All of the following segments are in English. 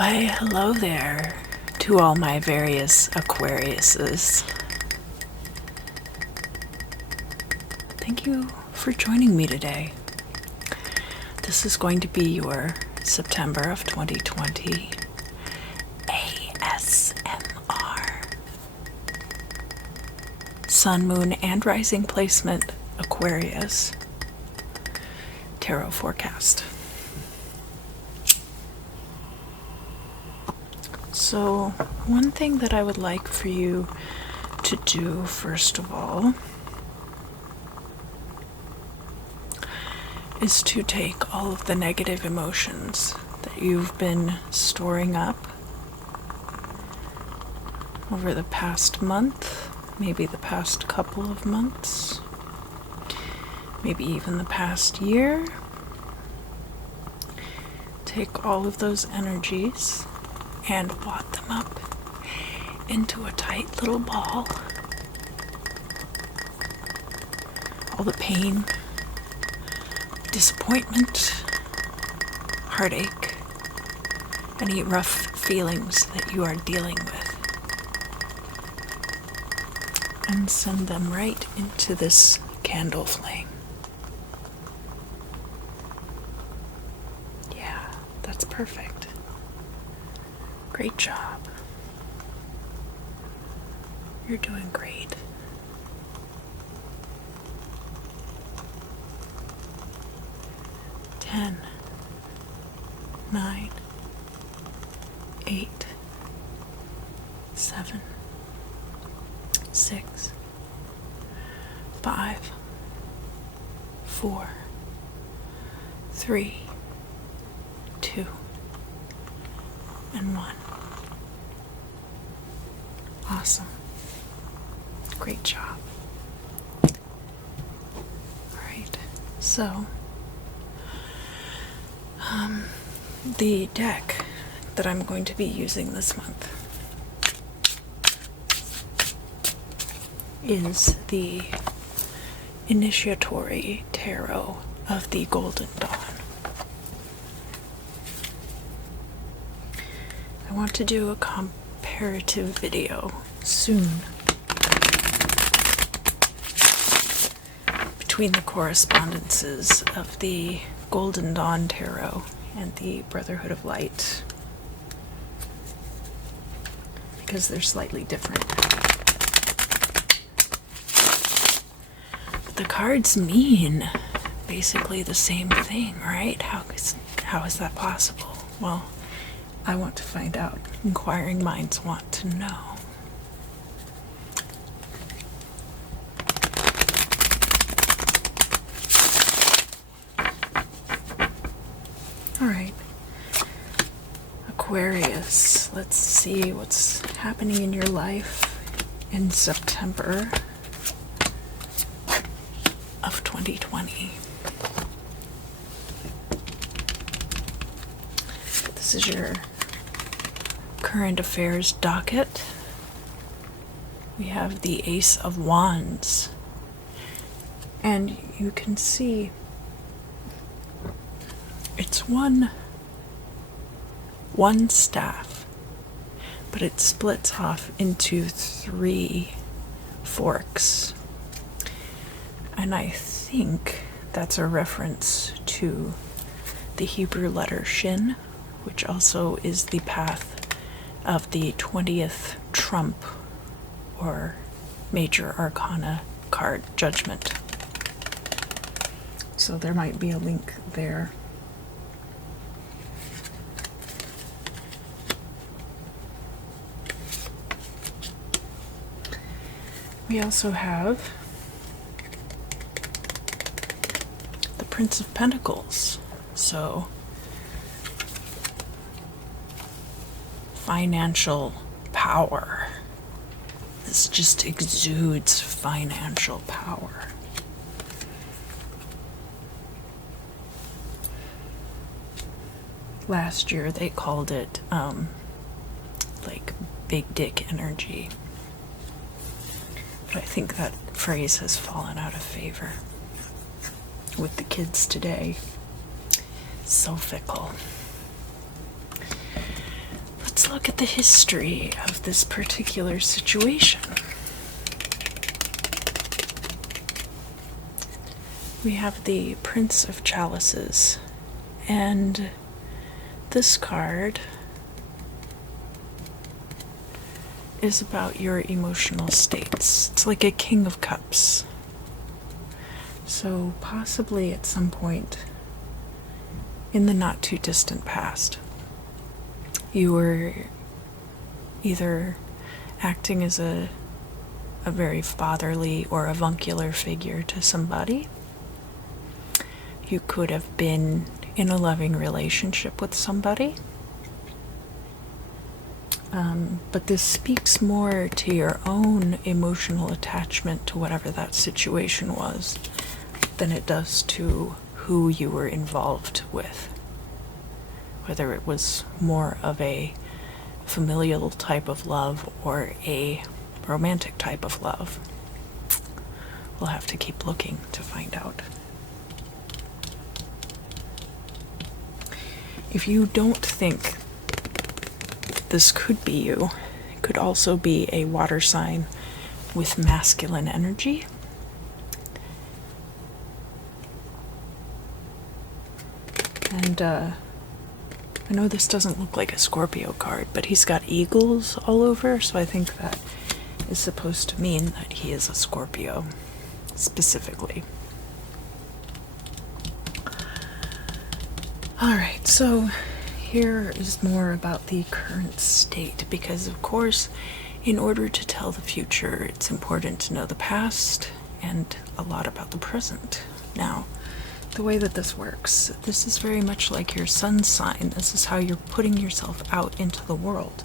Why, hello there to all my various Aquariuses. Thank you for joining me today. This is going to be your September of 2020 ASMR Sun, Moon, and Rising Placement Aquarius Tarot Forecast. So, one thing that I would like for you to do, first of all, is to take all of the negative emotions that you've been storing up over the past month, maybe the past couple of months, maybe even the past year. Take all of those energies and wad them up into a tight little ball. All the pain, disappointment, heartache, any rough feelings that you are dealing with, and send them right into this candle flame. Yeah, that's perfect. Great job. You're doing great. Ten, 9, 8, 7, 6, 5, 4, 3, 2, and 1. Awesome. Great job. Alright, so the deck that I'm going to be using this month is the Initiatory Tarot of the Golden Dawn. I want to do a comparative video soon between the correspondences of the Golden Dawn Tarot and the Brotherhood of Light, because they're slightly different. But the cards mean basically the same thing, right? How is that possible? Well, I want to find out. Inquiring minds want to know. Alright. Aquarius, let's see what's happening in your life in September of 2020. This is your current affairs docket. We have the Ace of Wands, and you can see it's one staff, but it splits off into 3 forks, and I think that's a reference to the Hebrew letter Shin, which also is the path of the 20th trump or major arcana card, Judgment. So there might be a link there. We also have the Prince of Pentacles. So financial power. This just exudes financial power. Last year they called it like big dick energy. But I think that phrase has fallen out of favor with the kids today. So fickle. look at the history of this particular situation. We have the Prince of Chalices, and this card is about your emotional states. It's like a King of Cups. So possibly at some point in the not too distant past, you were either acting as a very fatherly or avuncular figure to somebody. You could have been in a loving relationship with somebody. But this speaks more to your own emotional attachment to whatever that situation was than it does to who you were involved with. Whether it was more of a familial type of love or a romantic type of love. We'll have to keep looking to find out. If you don't think this could be you, it could also be a water sign with masculine energy. And I know this doesn't look like a Scorpio card, but he's got eagles all over, so I think that is supposed to mean that he is a Scorpio, specifically. Alright, so here is more about the current state, because of course, in order to tell the future, it's important to know the past and a lot about the present. Now, the way that this works, this is very much like your sun sign. This is how you're putting yourself out into the world.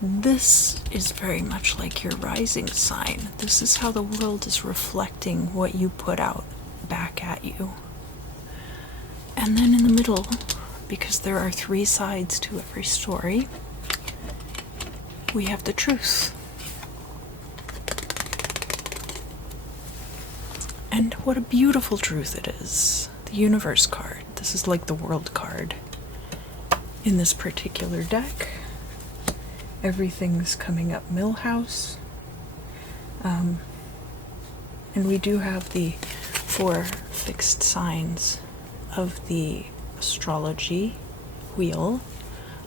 This is very much like your rising sign. This is how the world is reflecting what you put out back at you. And then in the middle, because there are 3 sides to every story, we have the truth. And what a beautiful truth it is. The universe card. This is like the world card in this particular deck. Everything's coming up Millhouse. And we do have the 4 fixed signs of the astrology wheel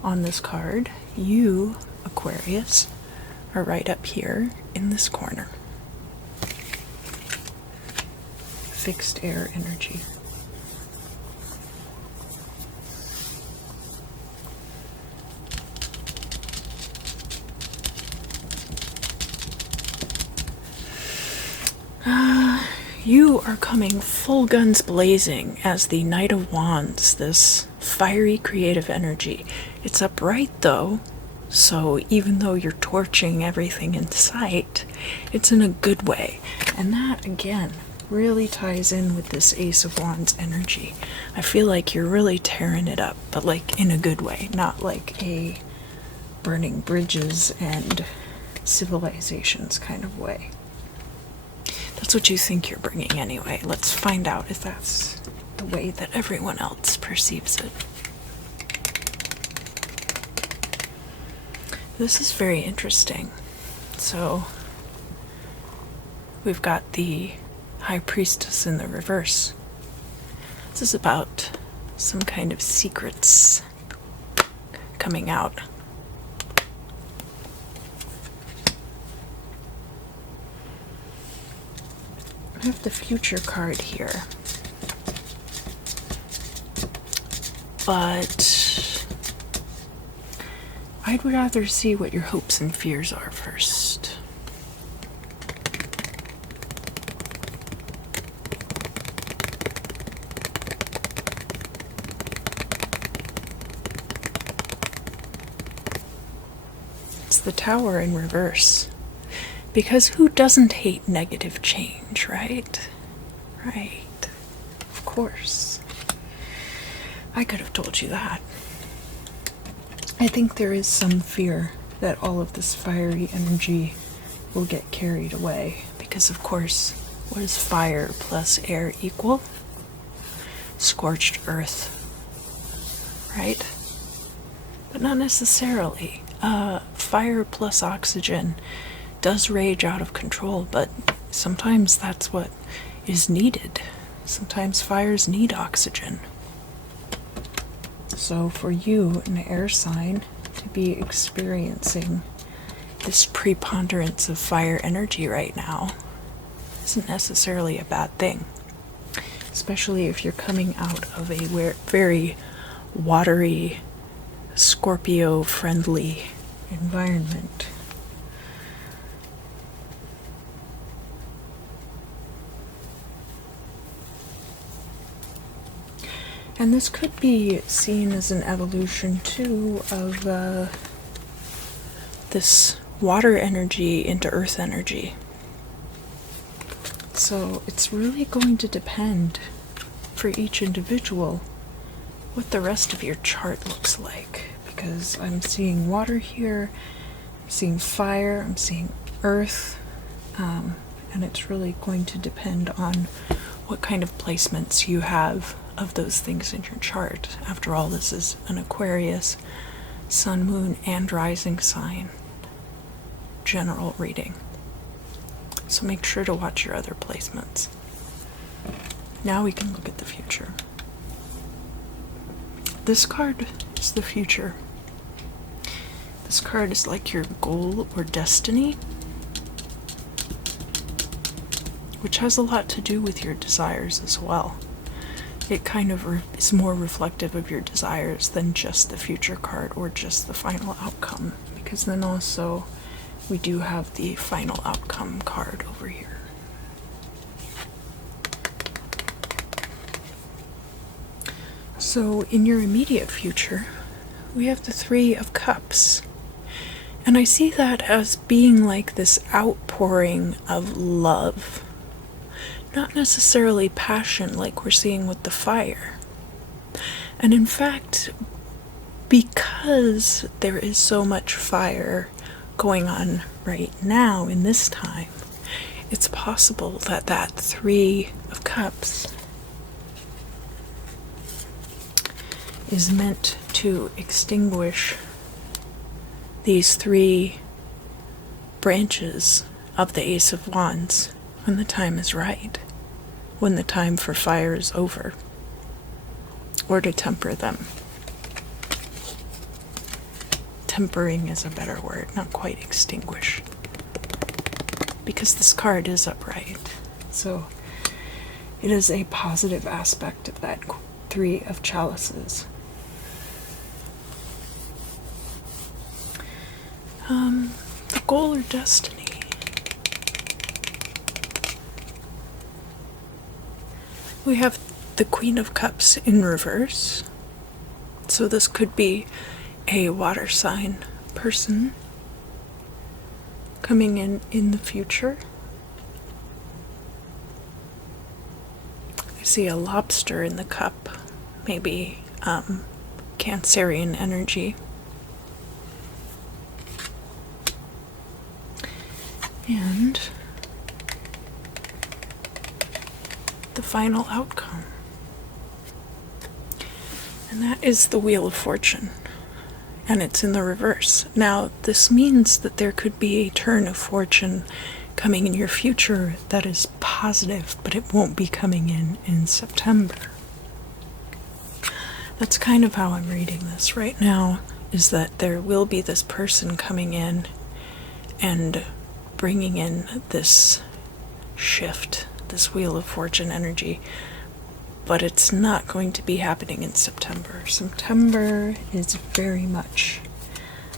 on this card. You, Aquarius, are right up here in this corner. Fixed air energy. You are coming full guns blazing as the Knight of Wands, this fiery creative energy. It's upright though, so even though you're torching everything in sight, it's in a good way. And that, again, really ties in with this Ace of Wands energy. I feel like you're really tearing it up, but like in a good way, not like a burning bridges and civilizations kind of way. That's what you think you're bringing anyway. Let's find out if that's the way that everyone else perceives it. This is very interesting. So, we've got the High Priestess in the reverse. This is about some kind of secrets coming out. I have the future card here, but I'd rather see what your hopes and fears are first. It's the Tower in reverse. Because who doesn't hate negative change, right? Right. Of course. I could have told you that. I think there is some fear that all of this fiery energy will get carried away. Because, of course, what does fire plus air equal? Scorched earth. Right? But not necessarily. fire plus oxygen does rage out of control, but sometimes that's what is needed. Sometimes fires need oxygen. So for you, an air sign, to be experiencing this preponderance of fire energy right now isn't necessarily a bad thing, especially if you're coming out of a very watery, Scorpio-friendly environment. And this could be seen as an evolution, too, of this water energy into earth energy. So it's really going to depend for each individual what the rest of your chart looks like. Because I'm seeing water here, I'm seeing fire, I'm seeing earth, and it's really going to depend on what kind of placements you have of those things in your chart. After all, this is an Aquarius, Sun, Moon, and Rising sign general reading. So make sure to watch your other placements. Now we can look at the future. This card is the future. This card is like your goal or destiny, which has a lot to do with your desires as well. It kind of is more reflective of your desires than just the future card or just the final outcome, because then also we do have the final outcome card over here. So in your immediate future, we have the Three of Cups. And I see that as being like this outpouring of love. Not necessarily passion like we're seeing with the fire. And in fact, because there is so much fire going on right now in this time, it's possible that that Three of Cups is meant to extinguish these three branches of the Ace of Wands when the time is right, when the time for fire is over, or to temper them. Tempering is a better word, not quite extinguish, because this card is upright. So it is a positive aspect of that Three of Chalices. The goal or destiny. We have the Queen of Cups in reverse. So this could be a water sign person coming in the future. I see a lobster in the cup, maybe Cancerian energy. And the final outcome. And that is the Wheel of Fortune. And it's in the reverse. Now, this means that there could be a turn of fortune coming in your future that is positive, but it won't be coming in September. That's kind of how I'm reading this right now, is that there will be this person coming in and bringing in this shift, this Wheel of Fortune energy, but it's not going to be happening in September. September is very much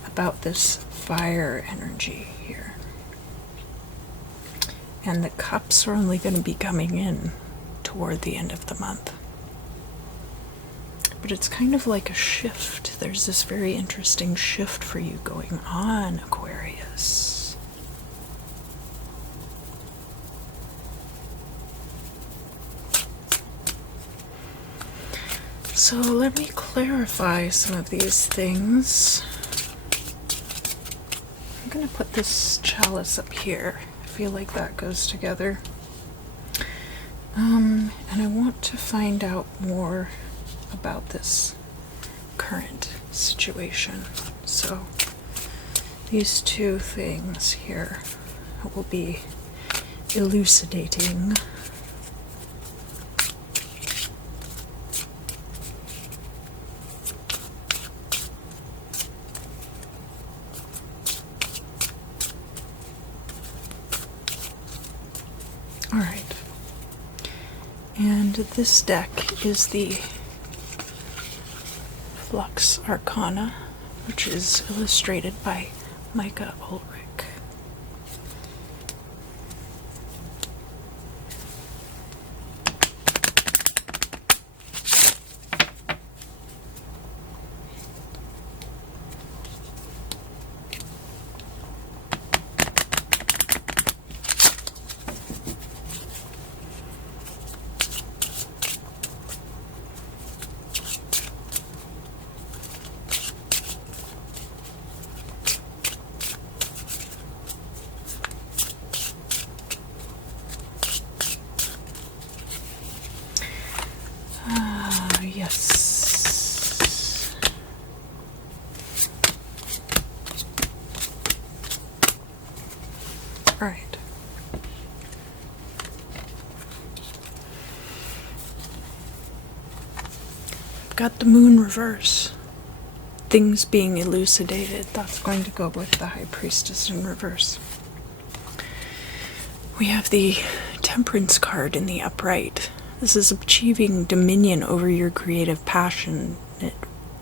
about this fire energy here. And the cups are only going to be coming in toward the end of the month. But it's kind of like a shift. There's this very interesting shift for you going on, Aquarius. So let me clarify some of these things. I'm going to put this chalice up here. I feel like that goes together. And I want to find out more about this current situation. So these two things here will be elucidating. All right. And this deck is the Flux Arcana, which is illustrated by Micah, Ulrich. Yes. All right. I've got the moon reverse. Things being elucidated. That's going to go with the High Priestess in reverse. We have the Temperance card in the upright. This is achieving dominion over your creative passion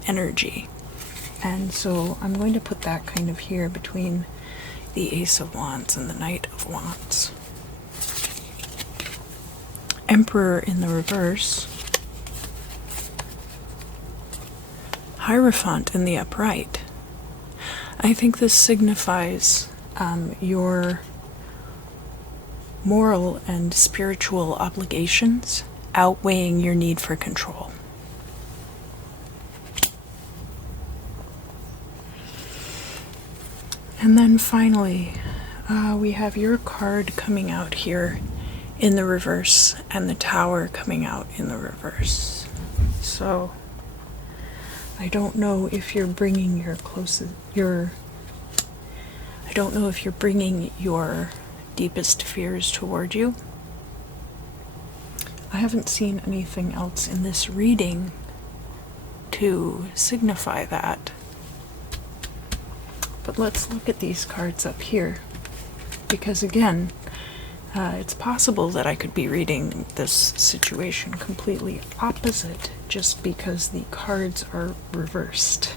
energy. And so I'm going to put that kind of here between the Ace of Wands and the Knight of Wands. Emperor in the reverse. Hierophant in the upright. I think this signifies your moral and spiritual obligations outweighing your need for control. And then finally, we have your card coming out here in the reverse and the Tower coming out in the reverse. So I don't know if you're bringing your deepest fears toward you. I haven't seen anything else in this reading to signify that. But let's look at these cards up here, because again, it's possible that I could be reading this situation completely opposite just because the cards are reversed,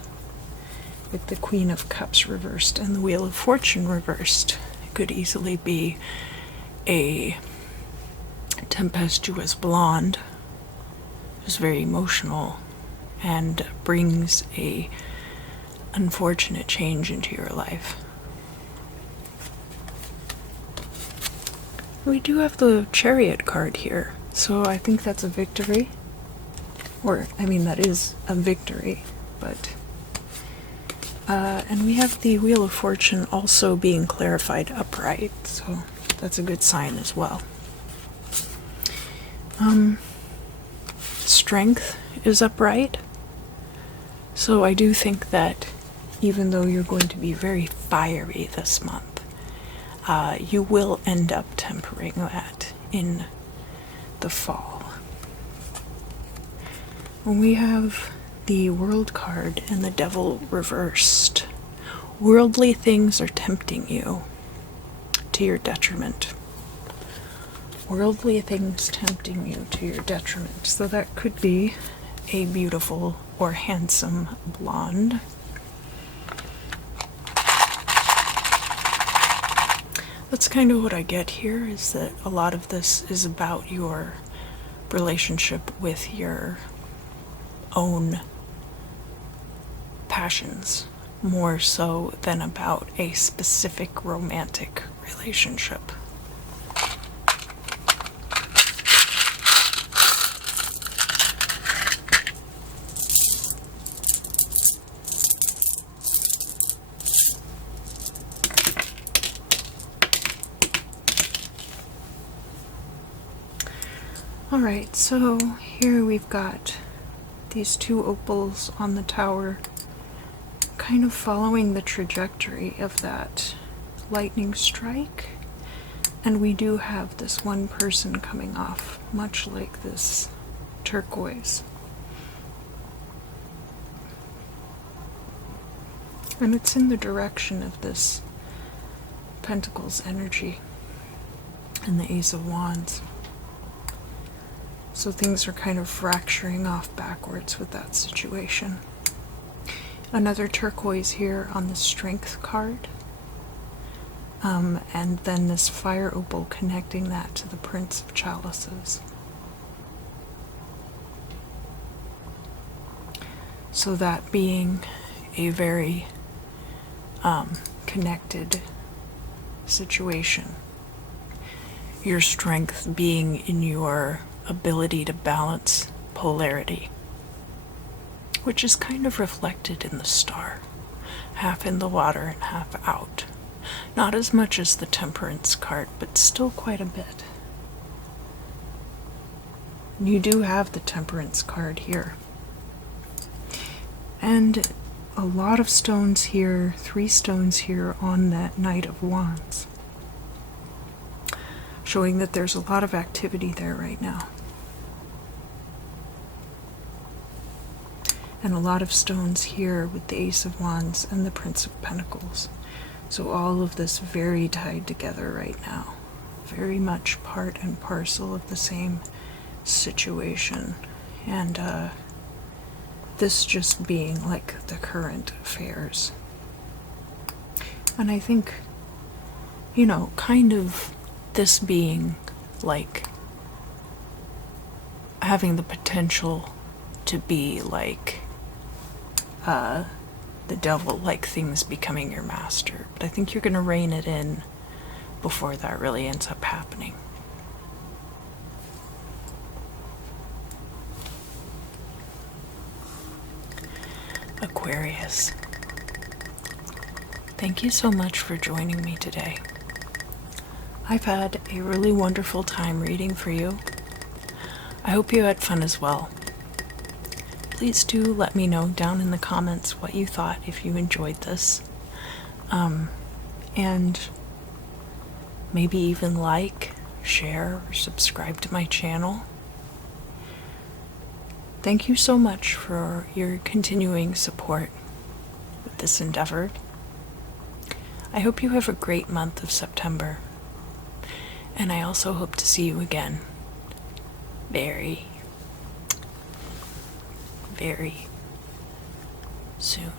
with the Queen of Cups reversed and the Wheel of Fortune reversed. It could easily be a tempestuous blonde who's very emotional and brings a unfortunate change into your life. We do have the Chariot card here, so I think that's a victory. Or, I mean, that is a victory, but... and we have the Wheel of Fortune also being clarified upright, so that's a good sign as well. Strength is upright, so I do think that even though you're going to be very fiery this month, you will end up tempering that in the fall. When we have the World card and the Devil reversed, worldly things are tempting you to your detriment. Worldly things tempting you to your detriment. So that could be a beautiful or handsome blonde. That's kind of what I get here, is that a lot of this is about your relationship with your own passions, more so than about a specific romantic relationship. Alright, so here we've got these two opals on the Tower kind of following the trajectory of that lightning strike. And we do have this one person coming off, much like this turquoise. And it's in the direction of this Pentacles energy and the Ace of Wands. So things are kind of fracturing off backwards with that situation. Another turquoise here on the Strength card. And then this fire opal connecting that to the Prince of Chalices. So that being a very connected situation. Your strength being in your ability to balance polarity, which is kind of reflected in the star, half in the water and half out. Not as much as the Temperance card, but still quite a bit. You do have the Temperance card here. And a lot of stones here, 3 stones here on that Knight of Wands. Showing that there's a lot of activity there right now. And a lot of stones here with the Ace of Wands and the Prince of Pentacles. So all of this very tied together right now. Very much part and parcel of the same situation. And this just being like the current affairs. And I think, you know, kind of this being like having the potential to be like the devil, like things becoming your master. But I think you're going to rein it in before that really ends up happening. Aquarius, thank you so much for joining me today. I've had a really wonderful time reading for you. I hope you had fun as well. Please do let me know down in the comments what you thought if you enjoyed this. And maybe even like, share, or subscribe to my channel. Thank you so much for your continuing support with this endeavor. I hope you have a great month of September. And I also hope to see you again very, very soon.